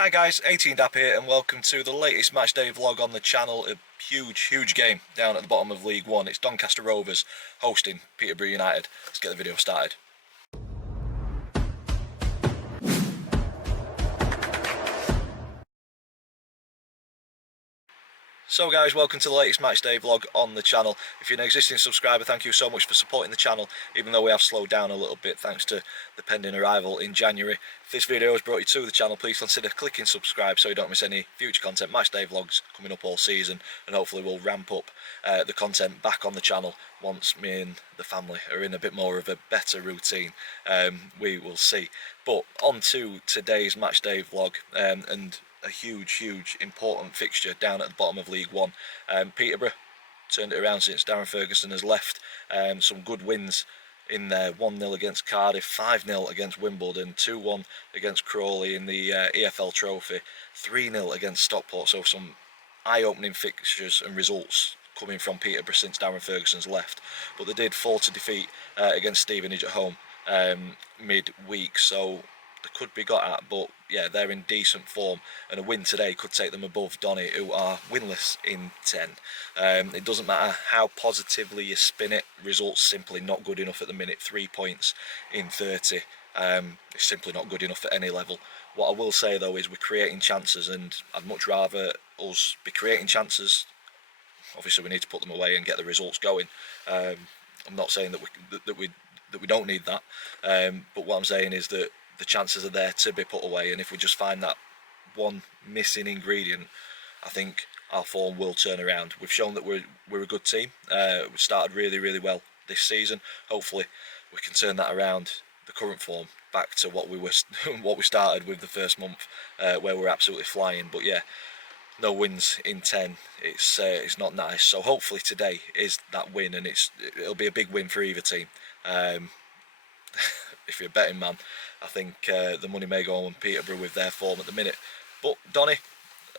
Hi guys, 18dap here and welcome to the latest matchday vlog on the channel. A huge game down at the bottom of League One. It's Doncaster Rovers hosting Peterborough United. Let's get the video started. So guys, welcome to the latest matchday vlog on the channel. If you're an existing subscriber, thank you so much for supporting the channel, even though we have slowed down a little bit thanks to the pending arrival in January. If this video has brought you to the channel, please consider clicking subscribe so you don't miss any future content. Matchday vlogs coming up all season, and hopefully we'll ramp up the content back on the channel once me and the family are in a bit more of a better routine. We will see. But on to today's matchday vlog, and a huge important fixture down at the bottom of League One. Peterborough turned it around since Darren Ferguson has left. Some good wins in there: 1-0 against Cardiff, 5-0 against Wimbledon, 2-1 against Crawley in the EFL Trophy, 3-0 against Stockport. So some eye-opening fixtures and results coming from Peterborough since Darren Ferguson's left. But they did fall to defeat against Stevenage at home mid-week, so they could be got at, but yeah, they're in decent form, and a win today could take them above Donny, who are winless in 10. It doesn't matter how positively you spin it, results simply not good enough at the minute. 3 points in 30 is simply not good enough at any level. What I will say though is we're creating chances, and I'd much rather us be creating chances. Obviously we need to put them away and get the results going. I'm not saying that we don't need that, but what I'm saying is that the chances are there to be put away, and if we just find that one missing ingredient, I think our form will turn around. We've shown that we're a good team. We started really well this season. Hopefully we can turn that around, the current form, back to what we started with the first month, where we're absolutely flying. But yeah, no wins in 10. It's not nice. So hopefully today is that win, and it'll be a big win for either team. If you're a betting man, I think the money may go on Peterborough with their form at the minute. But Donny,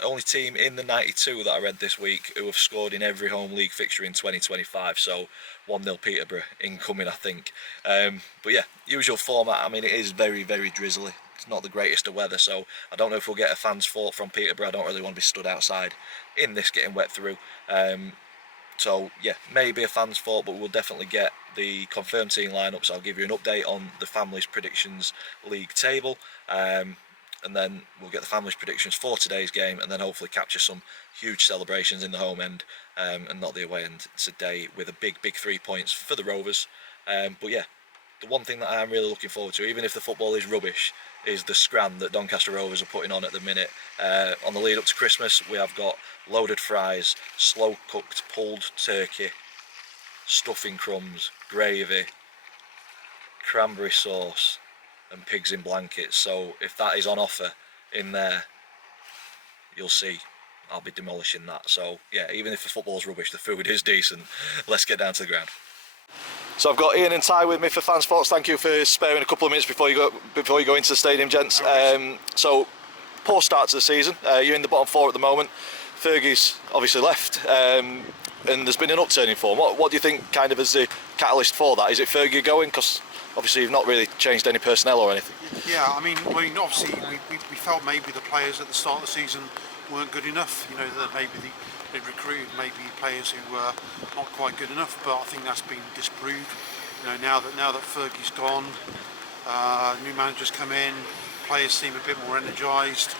only team in the 92 that I read this week who have scored in every home league fixture in 2025, so 1-0 Peterborough incoming, I think. But yeah, usual format. I mean, it is very drizzly. It's not the greatest of weather, so I don't know if we'll get a fans fort from Peterborough. I don't really want to be stood outside in this getting wet through. So yeah, maybe a fans fort, but we'll definitely get the confirmed team lineup. So I'll give you an update on the families' predictions league table, and then we'll get the families' predictions for today's game, and then hopefully capture some huge celebrations in the home end and not the away end today, with a big 3 points for the Rovers. But yeah, the one thing that I am really looking forward to, even if the football is rubbish, is the scran that Doncaster Rovers are putting on at the minute. On the lead up to Christmas, we have got loaded fries, slow cooked pulled turkey, stuffing crumbs, gravy, cranberry sauce and pigs in blankets. So if that is on offer in there, you'll see I'll be demolishing that. So yeah, even if the football's rubbish, the food is decent. Let's get down to the ground. So I've got Ian and Ty with me for Fans Sports. Thank you for sparing a couple of minutes before you go into the stadium, gents. So poor start to the season. You're in the bottom 4 at the moment. Fergie's obviously left, and there's been an upturn in form. What do you think kind of is the catalyst for that? Is it Fergie going? Because obviously you've not really changed any personnel or anything. Yeah, I mean obviously we felt maybe the players at the start of the season weren't good enough. You know, that maybe they recruited maybe players who were not quite good enough, but I think that's been disproved. You know, now that Fergie's gone, new managers come in, players seem a bit more energised.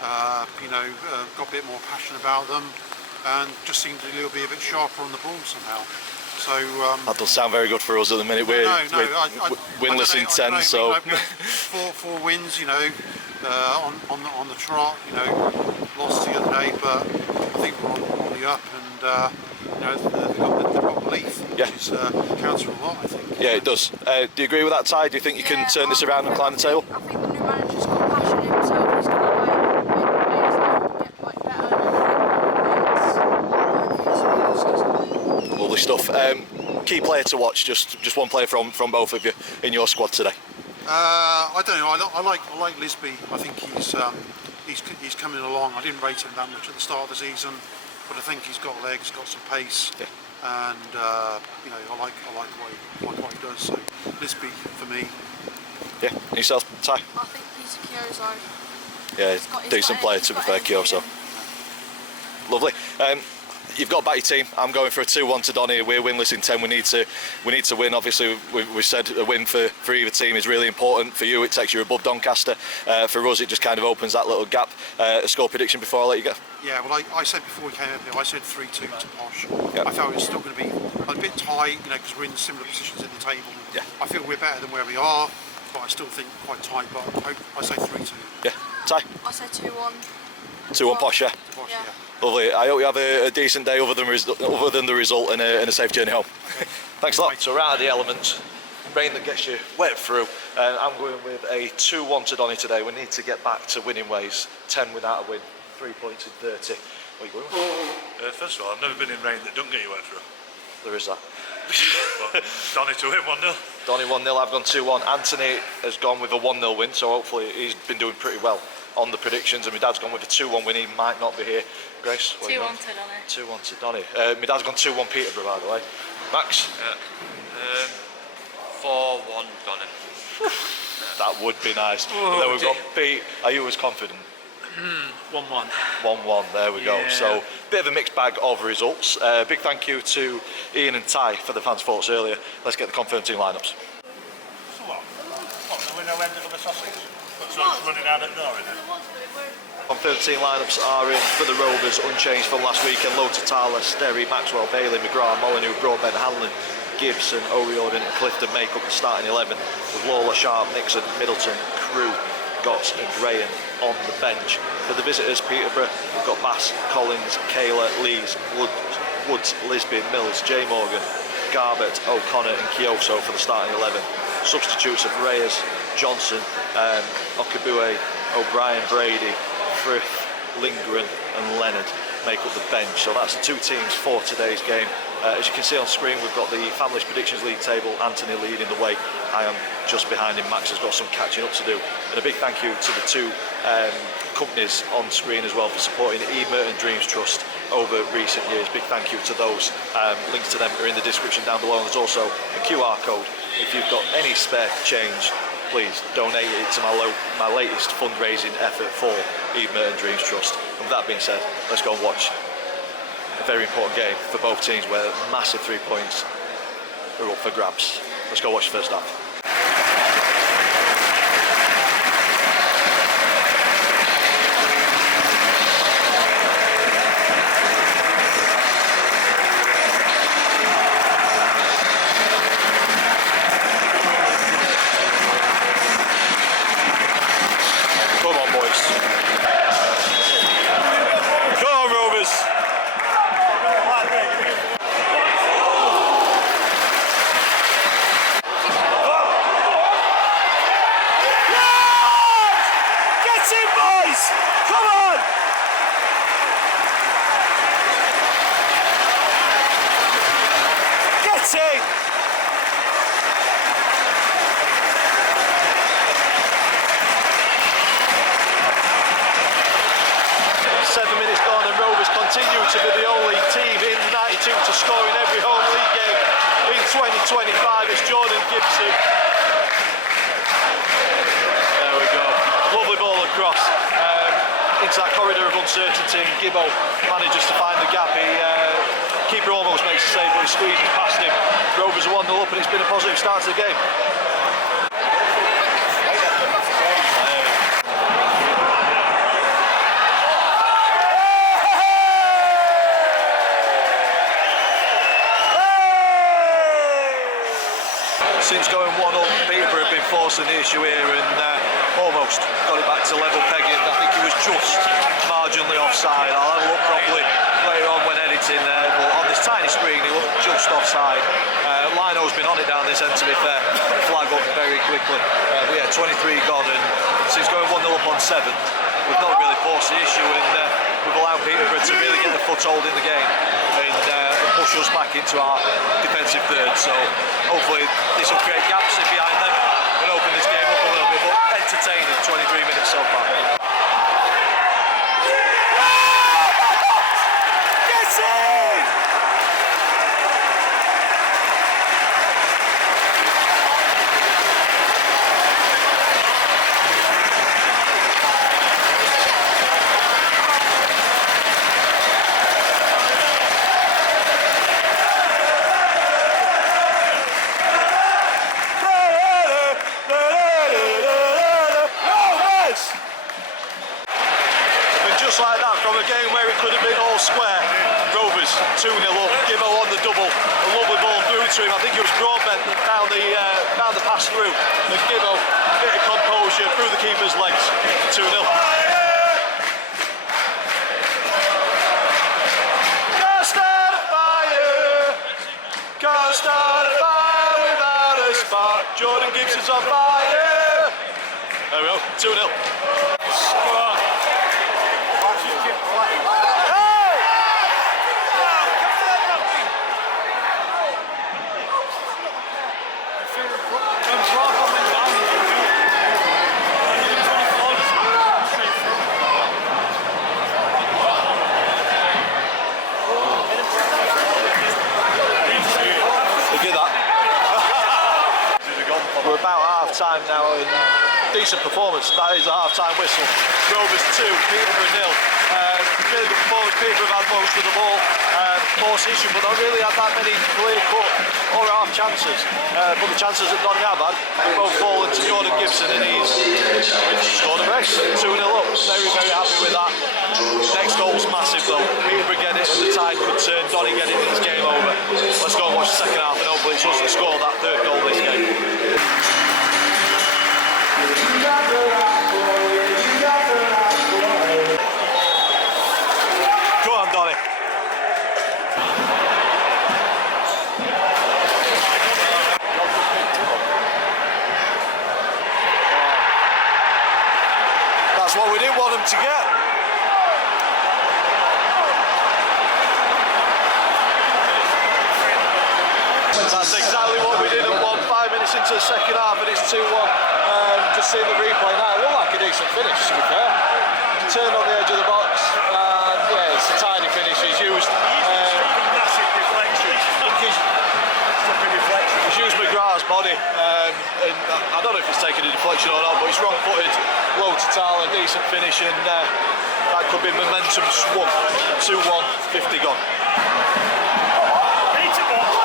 Got a bit more passion about them, and just seem to be a bit sharper on the ball somehow. So that does sound very good for us at the minute. We're winless in 10, so 4 wins, you know, on the trot. You know, lost the other day, but I think we're on the up, and you know, they've got belief, which counts for a lot, I think. Yeah, it does. Do you agree with that, Ty? Do you think you can turn this around and climb the table? I think the new manager's got passion in himself. He's going to make the players get better. Lovely stuff. Key player to watch, just one player from both of you in your squad today. I don't know. I like Lisby. I think he's coming along. I didn't rate him that much at the start of the season, but I think he's got legs, got some pace, and you know, I like what he does. So Lisby for me. Yeah, and yourself, Ty? I think Peter Kyozo. Yeah, He's got decent player to be fair, Kyoso. Lovely. You've got back your team. I'm going for a 2-1 to Donny. We're winless in 10. We need to win. Obviously, we said a win for either team is really important. For you, it takes you above Doncaster. For us, it just kind of opens that little gap. A score prediction before I let you go. Yeah, well, I said before we came up here, I said 3-2 to Posh. Yep. I felt it was still going to be a bit tight, you know, because we're in similar positions in the table. Yeah. I feel we're better than where we are, but I still think quite tight. But I say 3-2. Yeah. Ty? I say 2-1. 2-1 Posh, yeah? Posh, Yeah. yeah. Lovely. I hope you have a decent day other than the result and a safe journey home. Okay. Thanks a lot. So we're out of the elements. Rain that gets you wet through. I'm going with a 2-1 to Donny today. We need to get back to winning ways. 10 without a win. 3 points in 30. What are you going with? First of all, I've never been in rain that don't get you wet through. There is that. But Donny to win 1-0. Donny 1-0, I've gone 2-1. Anthony has gone with a 1-0 win, so hopefully he's been doing pretty well on the predictions, and my dad's gone with a 2-1 win. He might not be here. Grace? 2-1 to Donny. 2-1 to Donny. My dad's gone 2-1 Peterborough, by the way. Max? 4-1 Donny. That would be nice. Oh, Then we've got dear. Pete. Are you as confident? 1-1. 1-1, there we go. Yeah. So, bit of a mixed bag of results. Big thank you to Ian and Ty for the fans' thoughts earlier. Let's get the confirmed team lineups. So what? What, the winner ended up a sausage? But so it's running out at door, isn't it? Confirmed team lineups are in for the Rovers, unchanged from last weekend. Low Tatala, Sterry, Maxwell, Bailey, McGrath, Molyneux, Broadbent, Hanlon, Gibson, O'Riordan and Clifton make up the starting 11 with Lawler, Sharp, Nixon, Middleton, Crew, Gotts and Graham on the bench. For the visitors, Peterborough, we've got Bass, Collins, Kayla, Lees, Woods, Lisbon, Mills, J Morgan, Garbett, O'Connor and Kyoso for the starting 11. Substitutes of Reyes, Johnson, Okabue, O'Brien, Brady, Frith, Lindgren and Leonard make up the bench. So that's the two teams for today's game. As you can see on screen, we've got the Families Predictions League table. Anthony leading the way. I am just behind him. Max has got some catching up to do. And a big thank you to the two companies on screen as well for supporting the Evestrust Trust over recent years. Big thank you to those. Links to them are in the description down below. And there's also a QR code. If you've got any spare change, please donate it to my latest fundraising effort for Evestrust Trust. And with that being said, let's go and watch a very important game for both teams where massive 3 points are up for grabs. Let's go watch the first half. Come on, boys. Come on, Rovers. Get in, boys! Come on! Get in! Rovers continue to be the only team in 92 to score in every home league game in 2025. It's Jordan Gibson. There we go. Lovely ball across into that corridor of uncertainty. Gibbo manages to find the gap. Keeper almost makes a save, but he squeezes past him. Rovers are 1-0 up, and it's been a positive start to the game. Since going 1-up, Peterborough have been forcing the issue here and almost got it back to level pegging. I think he was just marginally offside. I'll have a look properly later on when editing there, but on this tiny screen he looked just offside. Lino's been on it down this end, to be fair. Flag up very quickly. But yeah, 23 gone, and since going 1-0 up on 7, we've not really forced the issue, and we've allowed Peterborough to really get a foothold in the game and push us back into our defensive third. So hopefully this will create gaps in behind them and open this game up a little bit, but entertaining 23 minutes so far. Get in! Just like that, from a game where it could have been all square, Rovers 2-0 up, Gibbo on the double, a lovely ball through to him. I think it was Broadbent that found the pass through, and Gibbo, bit of composure through the keeper's legs, 2-0. Can't start a fire, can't start a fire without a spark. Jordan Gibson's on fire. There we go, 2-0. We're about half-time now, and decent performance. That is a half-time whistle. Rovers 2, Peterborough 0. Really good performance. Peterborough have had most of the ball, force issue, but not really had that many clear-cut or half chances. But the chances that Donny have had, both fallen to Jordan Gibson, and he's scored a brace. 2-0 up. Very, very happy with that. Next goal's massive though. Peterborough get it, and the tide could turn. Donny get it, and it's game over. Let's go and watch the second half, and hopefully it's us that score that third goal this game. Go on, Donny. That's what we didn't want them to get. That's exactly what we didn't want. 5 minutes into the second half and it's 2-1. Just seeing the replay now, it looked like a decent finish, to be fair. Turned on the edge of the box, and yeah, it's a tidy finish. He's used Massive deflection. he's used McGrath's body, and I don't know if it's taken a deflection or not, but it's wrong-footed, low to tail, a decent finish, and that could be momentum swung. 2-1, 50 gone. Peterborough.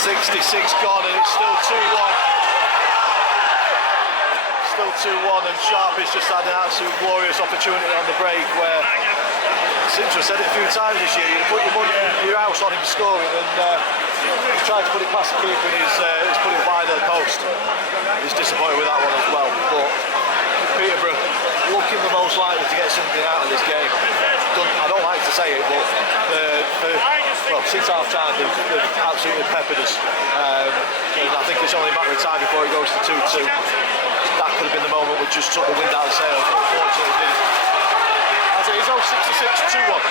66 gone and it's still 2-1. Still 2-1, and Sharp has just had an absolute glorious opportunity on the break where, since I've said it a few times this year, you put your money, your house on him scoring, and he's tried to put it past the keeper and he's put it wide of the post. He's disappointed with that one as well, but Peterborough looking the most likely to get something out of this game. I don't like to say it, but since half-time they've absolutely peppered us. And I think it's only a matter of time before it goes to 2-2. That could have been the moment which just took the wind out of the sails, but unfortunately it didn't. As it is, 66, 2-1.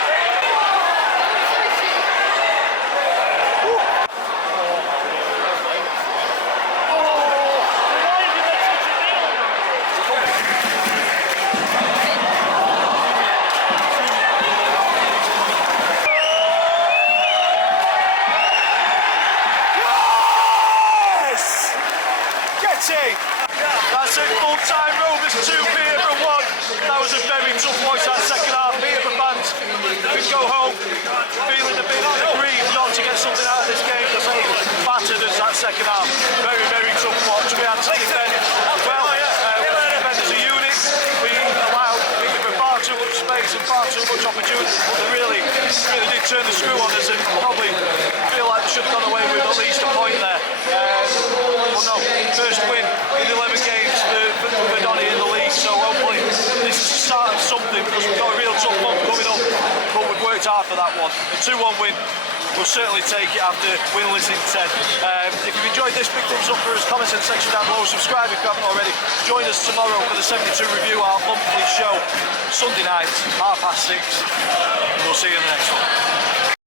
That's it, full-time Rovers 2, Peterborough 1. That was a very tough watch, that second half. Peterborough fans could go home feeling a bit aggrieved not to get something out of this game because they battered us that second half. Very, very tough watch. We had to defend well. We defend as a unit. We allowed Peterborough far too much space and far too much opportunity, but they really did turn the screw on us and probably feel like they should have gone away with at least a point there. But no, first win in 11 games for Donny in the league, so hopefully this is the start of something because we've got a real tough one coming up, but we've worked hard for that one. A 2-1 win, we'll certainly take it after winless in 10. If you've enjoyed this, big thumbs up for us, comments in the section down below, subscribe if you haven't already. Join us tomorrow for the 72 review, our monthly show, Sunday night, 6:30. We'll see you in the next one.